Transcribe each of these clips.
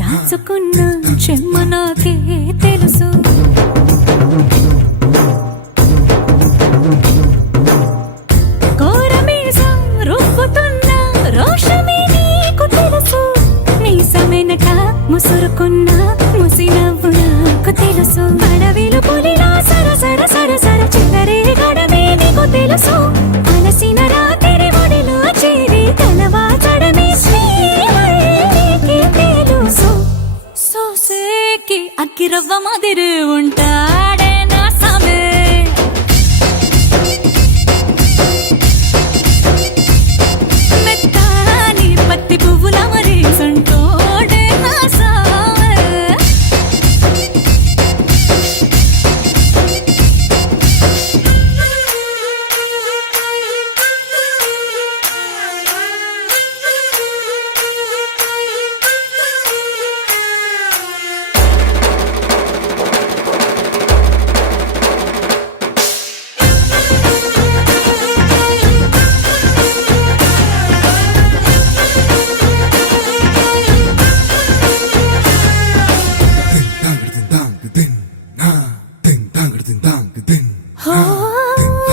దాచుకున్న చెమ్మ నాకే తెలుసు. కోరమీసం రుబ్బుతున్న రోషమే నీకు తెలుసు. మీసమెనక ముసురుకున్న ముసినవ్వు నాకు తెలుసు. అడవిలు పులిలా సరసర సరసర చివరే గడమే నీకు తెలుసు. అలసిన రాత్రి ఒడిలో చేరి కలవాచడమే శ్రీమల్లికి తెలుసు. సోసేకి అక్కిరవ్వ మాదిరి ఉంటాడే నా సామే. మెత్తాని పత్తి పువ్వుల మరి సంటోడే నా సామే.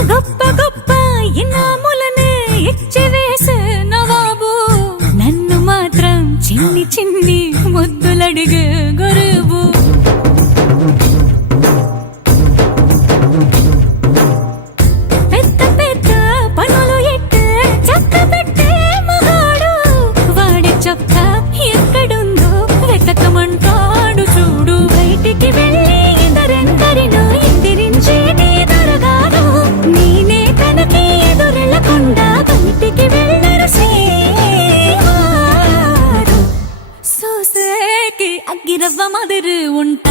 గొప్ప గొప్ప ఇనాములనే ఇచ్చివేసే నవాబు. నన్ను మాత్రం చిన్ని చిన్ని ముద్దులడిగే గురువు. పెద్ద పెద్ద పనులు ఎట్టే చక్క పెట్టే మగాడు. వాడి చొక్క ఎక్కడుందో వెతకమంటాడు చూడు. బయటికి వెళ్ళి ఇద్దరెందరినో ఎదిరించేది దొరగారు. నేనే తనకి ఎదురెళ్ళకుండా బయటికి వెళ్ళరు శ్రీవారు. సోసేకి అగ్గిరవ్వ మాదిరి ఉంటా